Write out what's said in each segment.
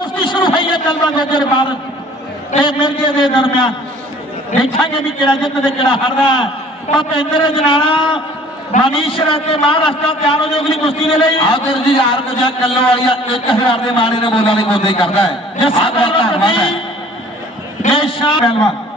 ਸ਼ੁਰੂ ਹੋਈ ਹੈ ਤਲਵਾ ਗੁੱਜਰ ਭਾਰਤ ਤੇ ਮਿਰਜ਼ੇ ਦੇ ਦਰਮਿਆਨ। ਦੇਖਾਂਗੇ ਵੀ ਕਿਹੜਾ ਜਿੱਤ ਤੇ ਕਿਹੜਾ ਹਾਰਦਾ। ਭਪਿੰਦਰ ਜਨਾਣਾ ਮਨੀਸ਼ ਤੇ ਮਹਾਰਾਸ਼ਟਰ ਤਿਆਰ ਹੋ ਜਾਓ ਅਗਲੀ ਕੁਸ਼ਤੀ ਦੇ ਲਈ। ਆਦਰ ਜੀ ਯਾਰ ਕੁਝਾ ਕੱਲੋ ਵਾਲੀਆ 1000 ਦੇ ਮਾਣੇ ਨੇ ਬੋਲਾਂ ਲਈ ਬੋਲਦੇ ਕਰਦਾ ਹੈ। ਜੱਸਾ ਬਹੁਤ ਧੰਨਵਾਦ ਹੈ। ਦੇਸ਼ਾ ਪਹਿਲਵਾਨ।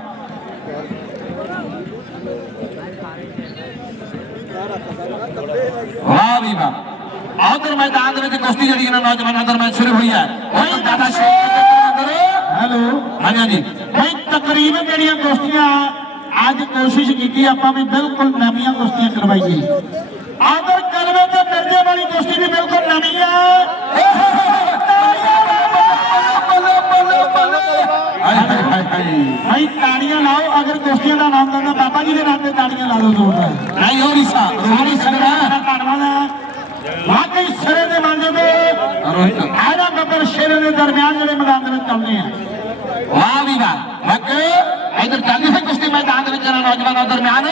ਵਾਹ ਵੀ ਵਾਹ। ਆਦਰ ਮੈਦਾਨ ਦੇ ਵਿੱਚ ਕੁਸ਼ਤੀ ਜਿਹੜੀ ਇਹਨਾਂ ਨੌਜਵਾਨਾਂ ਦਰਮਿਆਨ ਸ਼ੁਰੂ ਹੋਈ ਹੈ। ਉਹ ਦਾਦਾ ਅੰਦਰ। ਹੈਲੋ। ਹਾਂਜੀ ਹਾਂਜੀ। ਭਾਈ ਤਕਰੀਬਨ ਜਿਹੜੀਆਂ ਕੁਸ਼ਤੀਆਂ ਅੱਜ ਕੋਸ਼ਿਸ਼ ਕੀਤੀ ਆਪਾਂ ਵੀ ਬਿਲਕੁਲ ਨਵੀਆਂ ਕੁਸ਼ਤੀਆਂ ਕਰਵਾਈਏ। ਆਦਰ ਕਲਵੇ ਤੇ ਮਿਰਜ਼ੇ ਵਾਲੀ ਕੁਸ਼ਤੀ ਵੀ ਬਿਲਕੁਲ ਨਵੀਂ ਹਾਏ ਭਾਈ ਤਾੜੀਆਂ ਲਾਓ ਅਗਰ ਕੁਸ਼ਤੀਆਂ ਦਾ ਨਾਮ ਦਿੰਦਾ ਬਾਬਾ ਜੀ ਦੇ ਨਾਮ ਤੇ ਤਾੜੀਆਂ ਲਾ ਦਿਓ ਜ਼ੋਰਦਾਰ ਨਹੀਂ ਹੋ ਨਹੀਂ ਸਾ ਸਾਰੀ ਸੰਗਤਾਂ ਦਾ ਧੰਨਵਾਦ ਹੈ। ਵਾਕਈ ਸਿਰੇ ਦੇ ਤੇ ਰੋਹਿਤ ਆਰਾ ਬੱਬਰ ਸ਼ੇਰੇ ਦੇ ਦਰਮਿਆਨ ਜਿਹੜੇ ਮੈਦਾਨ ਦੇ ਵਿੱਚ ਚੱਲਦੇ ਆ। ਵਾਹ ਵੀ ਵਾਹ। ਲੱਗ ਇਧਰ ਚੱਲਦੀ ਹੈ ਕੁਸ਼ਤੀ ਮੈਦਾਨ ਦੇ ਵਿੱਚ ਇਹਨਾਂ ਨੌਜਵਾਨਾਂ ਦਰਮਿਆਨ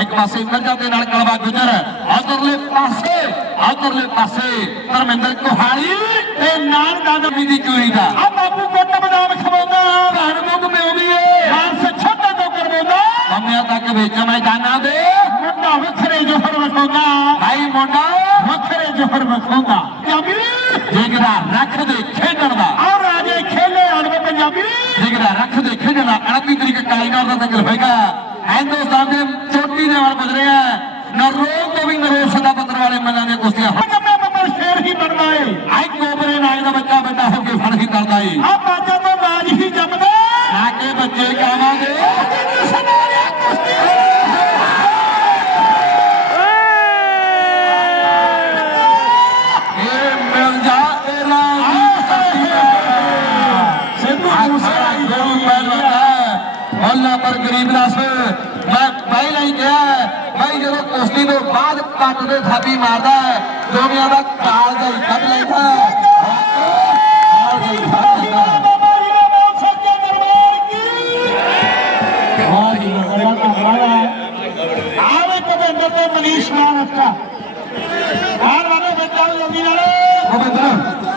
ਇੱਕ ਪਾਸੇ ਮਿਰਜ਼ਾ ਦੇ ਨਾਲ ਕਲਵਾ ਗੁਜਰ ਉਧਰਲੇ ਪਾਸੇ ਉਧਰਲੇ ਪਾਸੇ ਧਰਮਿੰਦਰ ਕੋਹਾਲੀ ਤੇ ਨਾਲ ਦਾਦਾ ਵੀ ਦੀ ਚੋਰੀ ਦਾ। ਆ ਬਾਬੂ ਕੋਟ ਬਦਾਮ ਖਵਾਉਂਦਾ। ਧਨ ਮੁੱਕ ਮਿਉਮੀ ਏ। ਮਾਨਸ ਛੋਟਾ ਤੋਂ ਕਰਵਾਉਂਦਾ। ਕੰਮਿਆਂ ਤੱਕ ਵਿੱਚ ਮੈਦਾਨਾਂ ਦੇ। ਮੁੰਡਾ ਵੱਖਰੇ ਜੋਹਰ ਵਿਖਾਉਂਦਾ ਭਾਈ ਮੁੰਡਾ ਵੱਖਰੇ ਜੋਹਰ ਵਿਖਾਉਂਦਾ ਪੰਜਾਬੀ? ਜਿਗਰਾ ਰੱਖ ਦੇ ਖੇਡਣ ਦਾ। ਆ ਰਾਜੇ ਖੇਲੇ ਅੜਵੇ ਪੰਜਾਬੀ? ਜਿਗਰਾ ਰੱਖ ਦੇ ਖੇਡਣ ਦਾ। 29 ਤਰੀਕ ਕਾਲੀਨਾਰ ਦਾ ਦੰਗਲ ਹੋਏਗਾ। ਹਿੰਦੁਸਤਾਨ ਦੇ ਚੋਟੀ ਦੇ ਨਾਲ ਗੁਜ਼ਰਿਆ ਨਰੋਗ ਤੋਂ ਵੀ ਨਰੋਗ ਸਦਾ ਪੱਤਰ ਵਾਲੇ ਮੱਲਾਂ ਦੀਆਂ ਕੁਸ਼ਤੀਆਂ ਸ਼ੇਰ ਹੀ ਬਣਦਾ ਏ। ਆਈ ਕੋਬਰੇ ਨਾਗ ਦਾ ਬੱਚਾ ਵੱਡਾ ਹੋ ਕੇ ਫੜ ਹੀ ਕਰਦਾ ਏ। ਆ ਬਾਜਾਂ ਤੋਂ ਰਾਜ ਹੀ ਜੰਮਦਾ। ਨਾ ਕੇ ਬੱਚੇ ਕਾਵਾਂਗੇ। ਅੱਲਾ ਪਰ ਗਰੀਬ ਦਾਸ ਮੈਂ ਪਹਿਲਾਂ ਹੀ ਕਿਹਾ ਭਾਈ ਜਦੋਂ ਕੁਸ਼ਤੀ ਤੋਂ ਬਾਅਦ ਪੱਟ ਦੇ ਥਾਪੀ ਮਾਰਦਾ ਹੈ, ਦੁਨੀਆ ਦਾ ਕਾਲ ਦਾ ਕੱਢ ਲੈਂਦਾ ਹੈ। ਆਵੇ ਭਵਿੰਦਰ ਤੇ ਮਨੀਸ਼ ਮਹਾਰਾਸ਼ਟਰ ਆਰ ਵਾਲੇ ਬੱਚਾ ਜਲਦੀ ਨਾਲ। ਗੋਬਿੰਦਰ